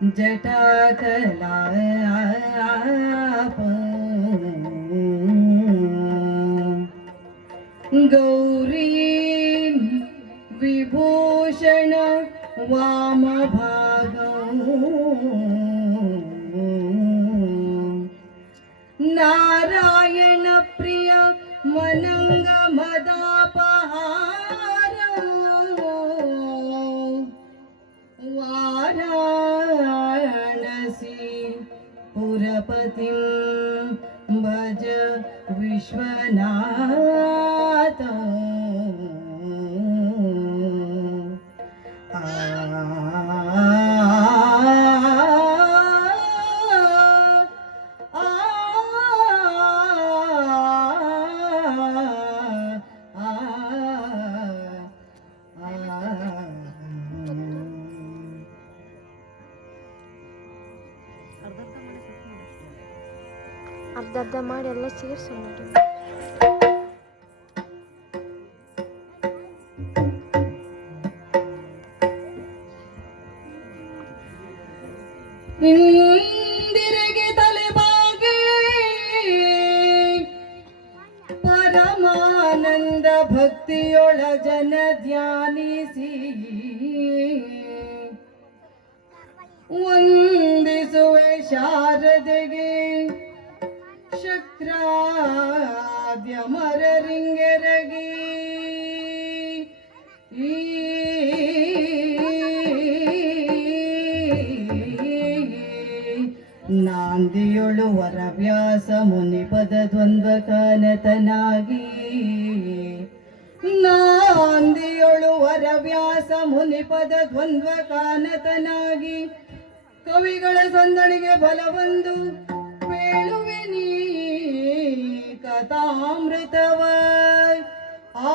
जटाकलाप गौरी विभूषण वामभागौ नारायण प्रिय मनंग मदापहार वाराणसी पुरपतिं भज विश्वनाथ ಅರ್ಧ ಮಾಡಿ ಎಲ್ಲ ಸೇರಿಸೋಣ. ಇಂದಿರೆಗೆ ತಲೆಬಾಗಿ ಪರಮಾನಂದ ಭಕ್ತಿಯೊಳ ಜನ ಧ್ಯಾನಿಸಿ ವಂದಿಸುವೆ ಶಾರದೆಗೆ ಶಕ್ರಾದ್ಯ ಮರರಿಂಗೆರಗಿ ನಾಂದಿಯೊಳು ವರವ್ಯಾಸ ಮುನಿಪದ ದ್ವಂದ್ವ ಕಾನತನಾಗಿ ನಾಂದಿಯೊಳು ವರವ್ಯಾಸ ಮುನಿಪದ ದ್ವಂದ್ವ ಕಾನತನಾಗಿ ಕವಿಗಳ ಸಂದಣಿಗೆ ಬಲಬಂದು ಬೇಳುವೆ ನೀ ಕಥಾಮೃತವ ಆ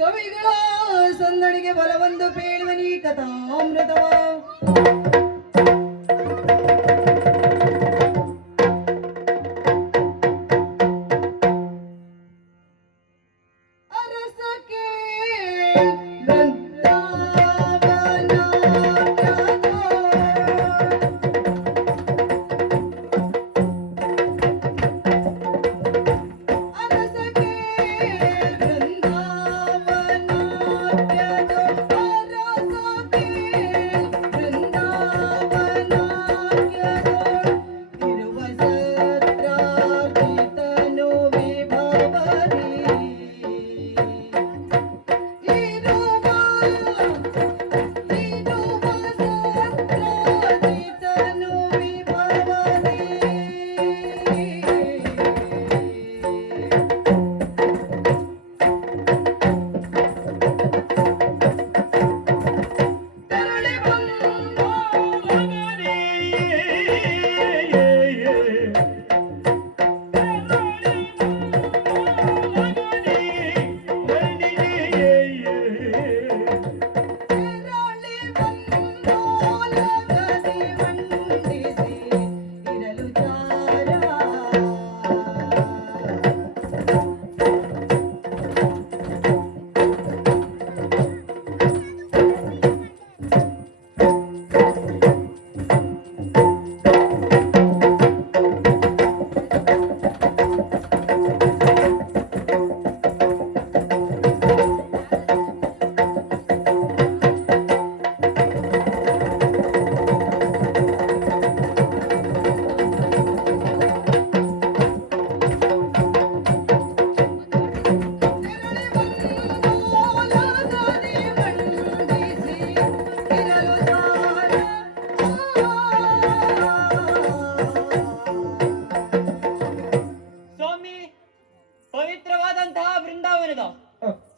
ಕವಿಗಳ ಸಂದಣಿಗೆ ಬಲಬಂದು ಬೇಳುವೆ ನೀ ಕಥಾಮೃತವ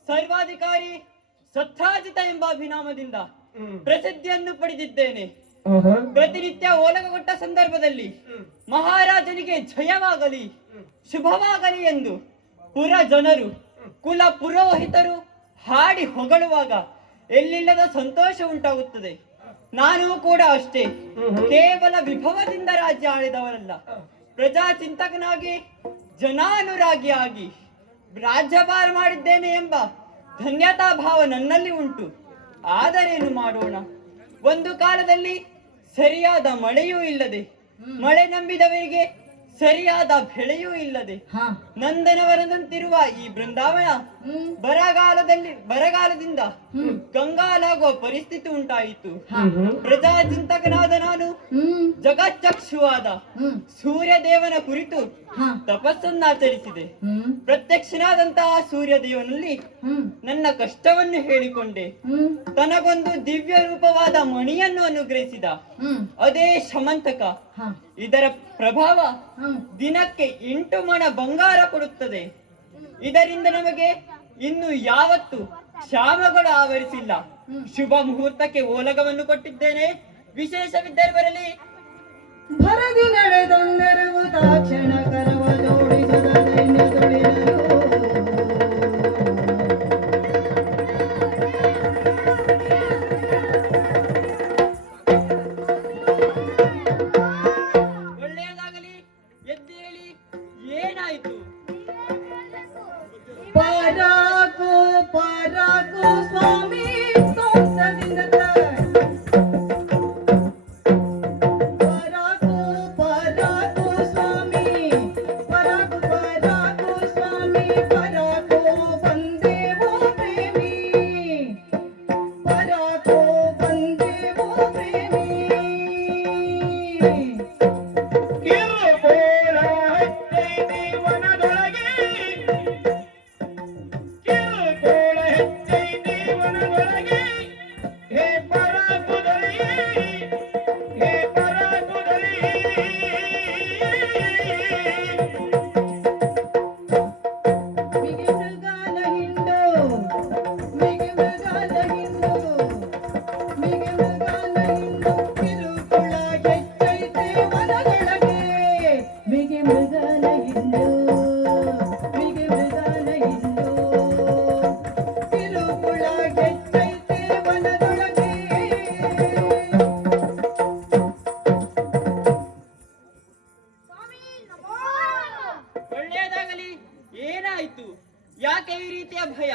ಸರ್ವಾಧಿಕಾರಿ ಸತ್ರಾಜಿತ ಎಂಬ ಅಭಿನಾಮದಿಂದ ಪ್ರಸಿದ್ಧಿಯನ್ನು ಪಡೆದಿದ್ದೇನೆ. ಪ್ರತಿನಿತ್ಯ ಓಲಗಗೊಟ್ಟ ಸಂದರ್ಭದಲ್ಲಿ ಮಹಾರಾಜನಿಗೆ ಜಯವಾಗಲಿ ಶುಭವಾಗಲಿ ಎಂದು ಪುರ ಜನರು ಕುಲ ಪುರೋಹಿತರು ಹಾಡಿ ಹೊಗಳುವಾಗ ಎಲ್ಲಿಲ್ಲದ ಸಂತೋಷ ಉಂಟಾಗುತ್ತದೆ. ನಾನು ಕೂಡ ಅಷ್ಟೇ. ಕೇವಲ ವಿಭವದಿಂದ ರಾಜ್ಯ ಆಳಿದವರಲ್ಲ, ಪ್ರಜಾ ಚಿಂತಕನಾಗಿ ಜನಾನುರಾಗಿಯಾಗಿ ರಾಜ್ಯಭಾರ ಮಾಡಿದ್ದೇನೆ ಎಂಬ ಧನ್ಯತಾ ಭಾವ ನನ್ನಲ್ಲಿ ಉಂಟು. ಆದರೇನು ಮಾಡೋಣ, ಒಂದು ಕಾಲದಲ್ಲಿ ಸರಿಯಾದ ಮಳೆಯೂ ಇಲ್ಲದೆ, ಮಳೆ ನಂಬಿದವರಿಗೆ ಸರಿಯಾದ ಬೆಳೆಯೂ ಇಲ್ಲದೆ ನಂದನವನದಂತಿರುವ ಈ ಬೃಂದಾವನ ಬರಗಾಲದಿಂದ ಕಂಗಾಲಾಗುವ ಪರಿಸ್ಥಿತಿ ಉಂಟಾಯಿತು. ಪ್ರಜಾ ಚಿಂತಕನಾದ ನಾನು ಜಗಚ್ಚಕ್ಷುವಾದ ಸೂರ್ಯ ದೇವನ ಕುರಿತು ತಪಸ್ಸನ್ನಾಚರಿಸಿದೆ. ಪ್ರತ್ಯಕ್ಷನಾದಂತಹ ಸೂರ್ಯ ದೇವನಲ್ಲಿ ನನ್ನ ಕಷ್ಟವನ್ನು ಹೇಳಿಕೊಂಡೆ. ತನಗೊಂದು ದಿವ್ಯ ರೂಪವಾದ ಮಣಿಯನ್ನು ಅನುಗ್ರಹಿಸಿದ. ಅದೇ ಶಮಂತಕ. ಇದರ ಪ್ರಭಾವ ದಿನಕ್ಕೆ 8 ಮಣ ಬಂಗಾರ ಕೊಡುತ್ತದೆ. ಇದರಿಂದ ನಮಗೆ ಇನ್ನು ಯಾವತ್ತು ಕ್ಷಾಮಗಳು ಆವರಿಸಿಲ್ಲ. ಶುಭ ಮುಹೂರ್ತಕ್ಕೆ ಓಲಗವನ್ನು ಕೊಟ್ಟಿದ್ದೇನೆ. ವಿಶೇಷವಿದ್ದರೆ ಬರಲಿ. ಭರದಿ ನಡೆದೊಂದರವು ತಾಕ್ಷಣ ಕರವ ಜೋಡಿಸಿದ ಸೈನ್ಯದೊಳಿರಲು. ಒಳ್ಳೆಯದಾಗಲಿ, ಎದ್ದೇಳಿ. ಏನಾಯಿತು? ಪರಾಕು ಪರಾಕು ಸ್ವಾಮಿ ಕಂಸದಿಂದ ಯಾಕೆ ಈ ರೀತಿಯ ಭಯ?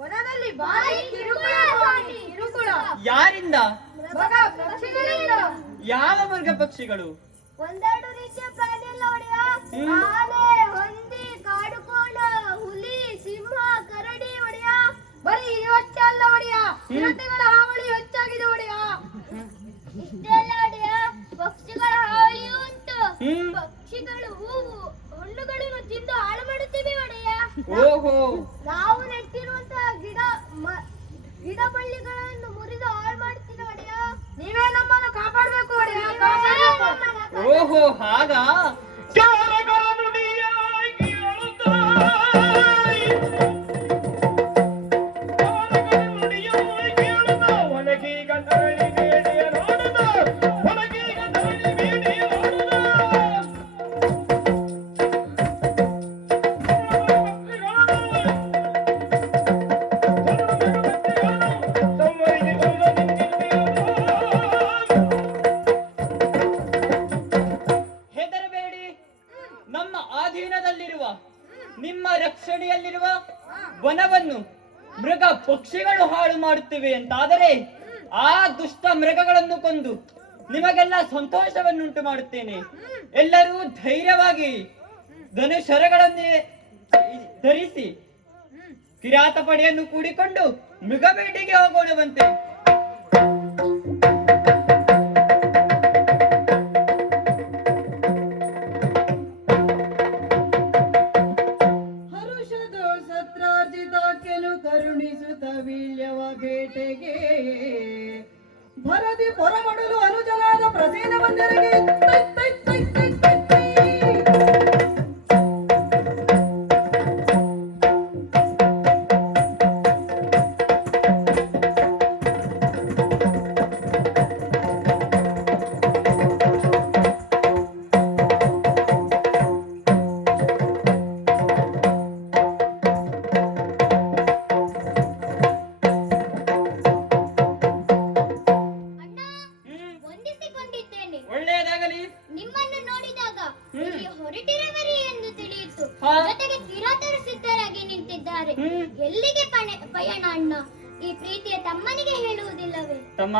ವನದಲ್ಲಿ ಭಾರಿ ಕಿರುಕುಳ ಸ್ವಾಮಿ, ಕಿರುಕುಳ. ಯಾರಿಂದ? ಮೃಗ ಪಕ್ಷಿಗಳಿಂದ. ಯಾವ ಮೃಗ ಪಕ್ಷಿಗಳು? ಒಂದೆರಡು ರೀತಿಯ ಪ್ರಾಣಿ ಎಲ್ಲ ಒಡೆಯ. ಆನೆ, ಹೊಂದಿ, ಕಾಡುಕೋಣ, ಹುಲಿ, ಸಿಂಹ, ಕರಡಿ ಒಡೆಯ. ಬರೀ ಇವಷ್ಟೇ ಅಲ್ಲ ಒಡೆಯ, ಚಿರತೆಗಳ ಹಾವಳಿ ಹೆಚ್ಚಾಗಿದೆ ಒಡೆಯ. ಇಷ್ಟೆಲ್ಲ ಒಡೆಯ, ಪಕ್ಷಿಗಳ ಹಾವಳಿಯೂ ಉಂಟು. ಪಕ್ಷಿಗಳು ಹಣ್ಣುಗಳನ್ನು ತಿಂದು ಹಾಳು ಮಾಡುತ್ತಿವೆ ಒಡೆಯ. ಓಹೋ, ನಾವು ನೆಟ್ಟಿರುವಂತಹ ಗಿಡ ಬಳ್ಳಿಗಳನ್ನು ಮುರಿದು ಹಾಳು ಮಾಡ್ತೀವಿ ಒಡೆಯ. ನೀವೇ ನಮ್ಮನ್ನು ಕಾಪಾಡಬೇಕು ಒಡೆಯ. ಓಹೋ, ಹಾಗಾ? ನಿಮ್ಮ ರಕ್ಷಣೆಯಲ್ಲಿರುವ ವನವನ್ನು ಮೃಗ ಪಕ್ಷಿಗಳು ಹಾಳು ಮಾಡುತ್ತಿವೆ ಅಂತಾದರೆ ಆ ದುಷ್ಟ ಮೃಗಗಳನ್ನು ಕೊಂದು ನಿಮಗೆಲ್ಲ ಸಂತೋಷವನ್ನುಂಟು ಮಾಡುತ್ತೇನೆ. ಎಲ್ಲರೂ ಧೈರ್ಯವಾಗಿ ಧನುಷರಗಳನ್ನೇ ಧರಿಸಿ ಕಿರಾತ ಪಡೆಯನ್ನು ಕೂಡಿಕೊಂಡು ಮೃಗಬೇಟೆಗೆ ಹೋಗೋಣವಂತೆ. ಕರುಣಿಸುತ್ತ ವೀಳ್ಯವ ಬೇಟೆಗೆ ಭರದಿ ಪೊರಮಡಲು ಅನುಜನಾದ ಪ್ರಸೇನ ಬಂದರಿಗೆ ನಿಮ್ಮನ್ನು ನೋಡಿದಾಗ ಇಲ್ಲಿ ಹೊರಟಿರುವರಿ ಎಂದು ತಿಳಿಯಿತು. ಹಾ. ಜೊತೆಗೆ ಕಿರಾತರು ಸಿದ್ಧರಾಗಿ ನಿಂತಿದ್ದಾರೆ. ಎಲ್ಲಿಗೆ ಪಯಣ ಅಣ್ಣ? ಈ ಪ್ರೀತಿಯ ತಮ್ಮನಿಗೆ ಹೇಳುವುದಿಲ್ಲವೇ? ತಮ್ಮ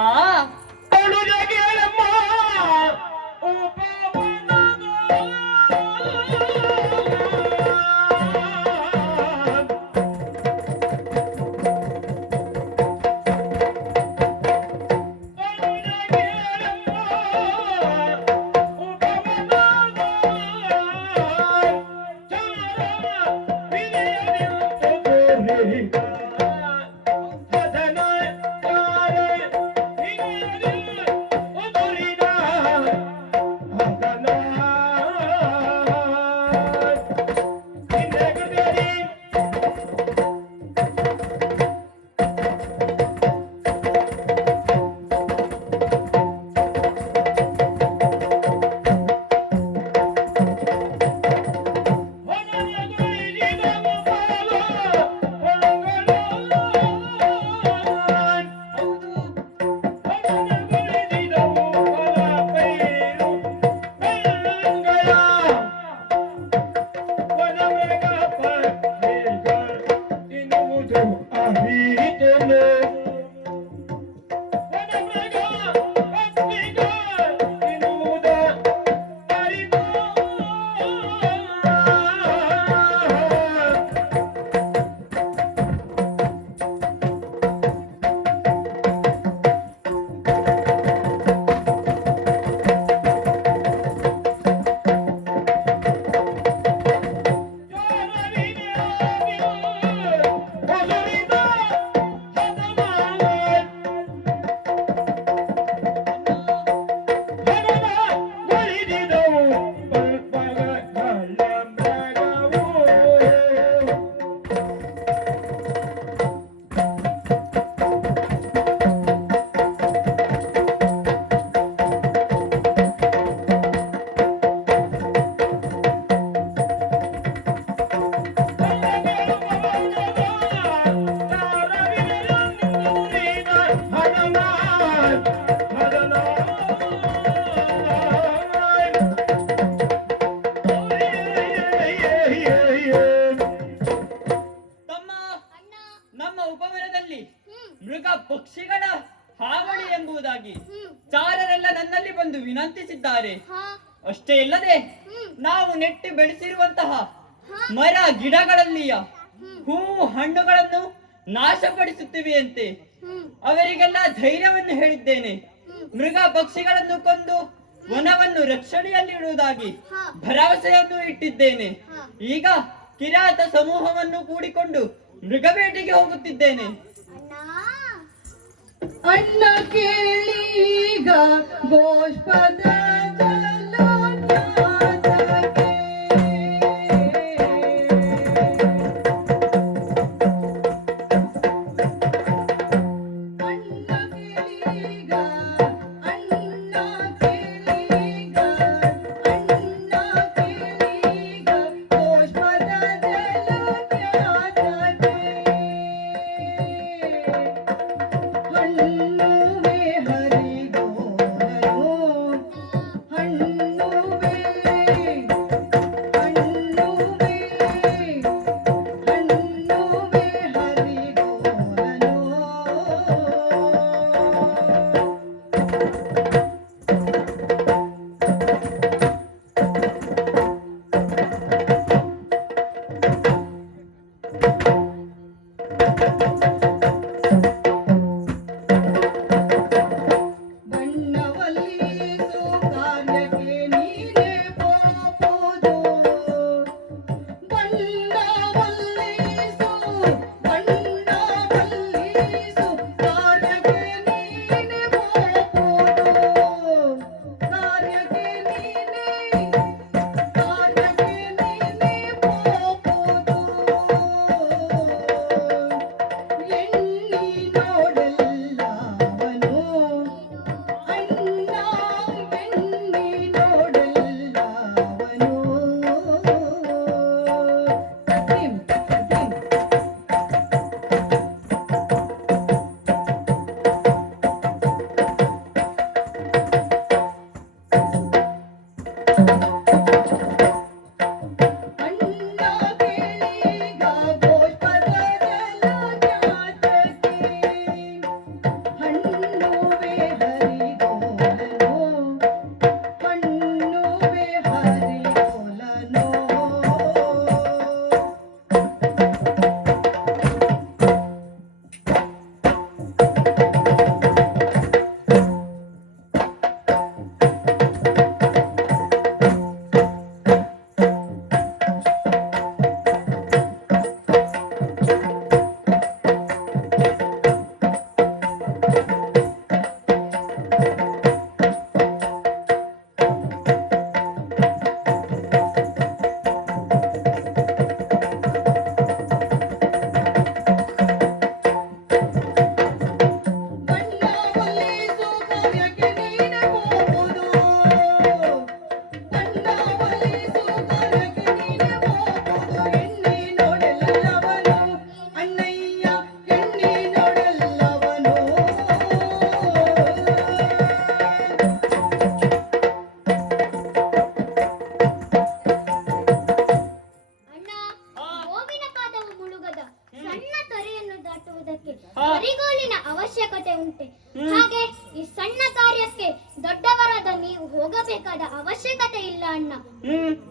ನಮ್ಮ ಉಪವನದಲ್ಲಿ ಮೃಗ ಪಕ್ಷಿಗಳ ಹಾವಳಿ ಎಂಬುದಾಗಿ ಚಾರರೆಲ್ಲ ನನ್ನಲ್ಲಿ ಬಂದು ವಿನಂತಿಸಿದ್ದಾರೆ. ಅಷ್ಟೇ ಅಲ್ಲದೆ ನಾವು ನೆಟ್ಟು ಬೆಳೆಸಿರುವಂತಹ ಮರ ಗಿಡಗಳಲ್ಲಿಯ ಹೂವು ಹಣ್ಣುಗಳನ್ನು ನಾಶಪಡಿಸುತ್ತಿವೆಯಂತೆ. ಅವರಿಗೆಲ್ಲ ಧೈರ್ಯವನ್ನು ಹೇಳಿದ್ದೇನೆ. ಮೃಗ ಪಕ್ಷಿಗಳನ್ನು ಕೊಂದು ವನವನ್ನು ರಕ್ಷಣೆಯಲ್ಲಿಡುವುದಾಗಿ ಭರವಸೆಯನ್ನು ಇಟ್ಟಿದ್ದೇನೆ. ಈಗ ಕಿರಾತ ಸಮೂಹವನ್ನು ಕೂಡಿಕೊಂಡು ಮೃಗಬೇಟೆಗೆ ಹೋಗುತ್ತಿದ್ದೇನೆ. ಅಣ್ಣ ಕೇಳೀಗ ಗೋಷ್ಪದ ಹಣ್ಣು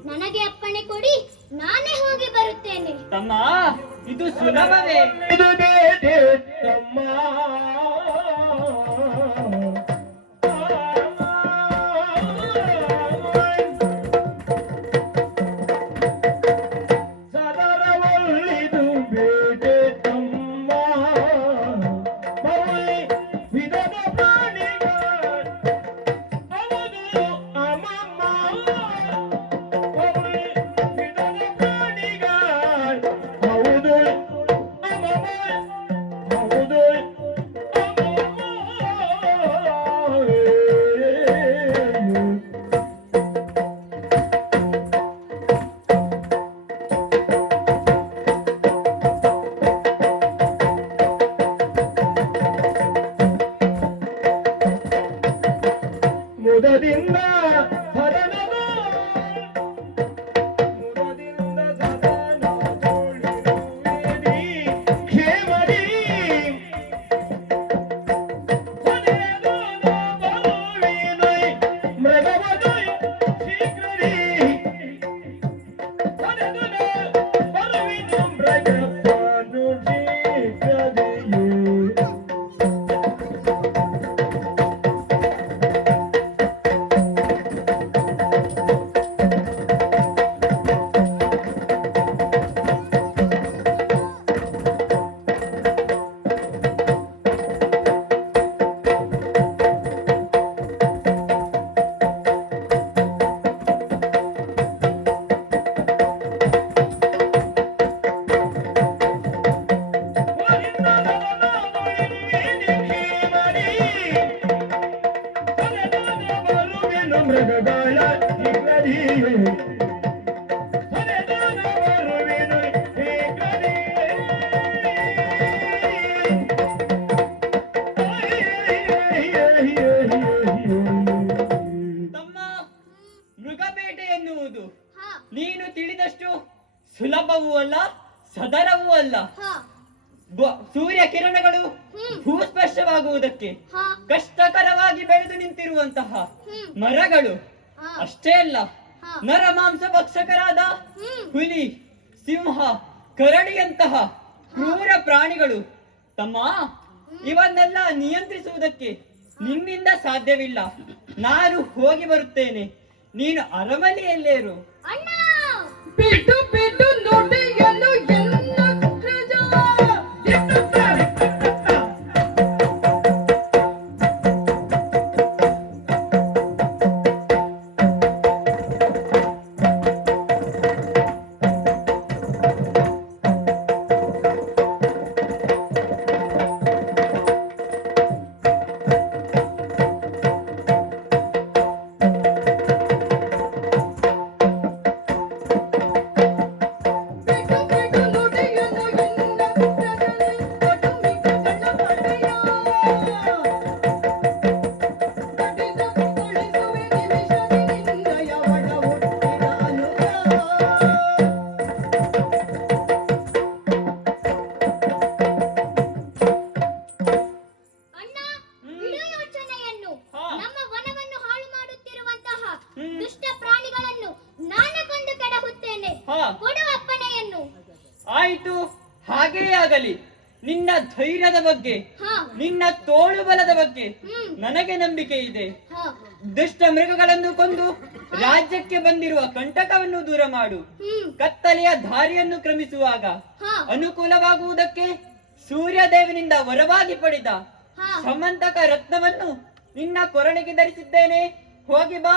ನನಗೆ ಅಪ್ಪಣೆ ಕೊಡಿ, ನಾನೇ ಹೋಗಿ ಬರುತ್ತೇನೆ. ತಮ್ಮ, ಇದು ಸುಲಭವೇ? ಇದು ಬೇಟೆ ತಮ್ಮ. ಸದರವಲ್ಲಿದು ಬೇಟೆ ತಮ್ಮ. ಮರಳಿ ವಿಧದ ಪ್ರಾಣಿಗಳು ಅವನು ಅಮ್ಮಮ್ಮ. ಮರಳಿ ವಿಧದ ಪ್ರಾಣಿಗಳು ಹೌದು ಅಮ್ಮಮ್ಮ. ಹೌದು ಅಮ್ಮಮ್ಮ. ಮುದದಿಂದ ಸದನದ ಮುದದಿಂದ ಸದನ ತುಳಿಯುವಿರಿ ಕ್ಷೇಮದಿ. ಹೊಡೆಯಲು ಬರುವಿನೈ ಮೃಗವದೈ ಶೀಘ್ರದಿ. ಹೊಡೆದು ಬರುವಿನು ಮೃಗವನ್ನು ಶೀಘ್ರದಿಯೇ. ಮೃಗಗಳ ಶೀಘ್ರದಿಯೇ. ಬರುವಿನು ಶೀಘ್ರದಿಯೇ. ತಮ್ಮ, ಮೃಗಬೇಟೆ ಎನ್ನುವುದು ಹಾ ನೀನು ತಿಳಿದಷ್ಟು ಸುಲಭವೂ ಅಲ್ಲ, ಸದರವೂ ಅಲ್ಲ. ಹಾ ಸೂರ್ಯ ಕಿರಣಗಳು ಭೂಸ್ಪರ್ಶವಾಗುವುದಕ್ಕೆ ಹಾ ಕಷ್ಟಕರವಾಗಿ ಬೆಳೆದು ನಿಂತಿರುವಂತಹ ಹ್ಮ್. ಮರಗಳು. ಹಾ. ಅಷ್ಟೇ ಅಲ್ಲ, ಹಾ. ನರ ಮಾಂಸ ಭಕ್ಷಕರಾದ ಹ್ಮ್. ಹುಲಿ, ಸಿಂಹ, ಕರಡಿಯಂತಹ ಕ್ರೂರ ಪ್ರಾಣಿಗಳು. ತಮ್ಮ, ಇವನ್ನೆಲ್ಲ ನಿಯಂತ್ರಿಸುವುದಕ್ಕೆ ನಿನ್ನಿಂದ ಸಾಧ್ಯವಿಲ್ಲ. ನಾನು ಹೋಗಿ ಬರುತ್ತೇನೆ, ನೀನು ಅರಮನೆಯಲ್ಲೇರು. ಅಣ್ಣ, ಬಿಟ್ಟು ಬಿಟ್ಟು ನುಡಿಯಲು ಎಲ್ಲ ಪ್ರಜ. ಅಣ್ಣ, ಬಿಡು ಯೋಚನೆಯನ್ನು. ಹಾ. ನಮ್ಮ ವನವನ್ನು ಹಾಳು ಮಾಡುತ್ತಿರುವಂತಹ ಹ್ಮ್. ದುಷ್ಟ ಪ್ರಾಣಿಗಳನ್ನು ನಾನೇ ಕೊಂದು ಕೆಡಹುತ್ತೇನೆ. ಹಾ. ಕೊಡು ಅಪ್ಪಣೆಯನ್ನು. ಆಯಿತು, ಹಾಗೇ ಆಗಲಿ. ನಿನ್ನ ಧೈರ್ಯದ ಬಗ್ಗೆ, ಹಾ ನಿನ್ನ ತೋಳು ಬಲದ ಬಗ್ಗೆ ಹ್ಮ್. ನನಗೆ ನಂಬಿಕೆ ಇದೆ. ಹಾ ದುಷ್ಟ ಮೃಗಗಳನ್ನು ಕೊಂದು ರಾಜ್ಯಕ್ಕೆ ಬಂದಿರುವ ಕಂಟಕವನ್ನು ದೂರ ಮಾಡು. ಹ್ಮ್. ಕತ್ತಲೆಯ ದಾರಿಯನ್ನು ಕ್ರಮಿಸುವಾಗ ಹಾ ಅನುಕೂಲವಾಗುವುದಕ್ಕೆ ಸೂರ್ಯದೇವನಿಂದ ವರವಾಗಿ ಪಡೆದ ಹಾ ಸಮಂತಕ ರತ್ನವನ್ನು ನಿನ್ನ ಕೊರಳಿಗೆ ಧರಿಸಿದ್ದೇನೆ. ಹೋಗಿ ಬಾ.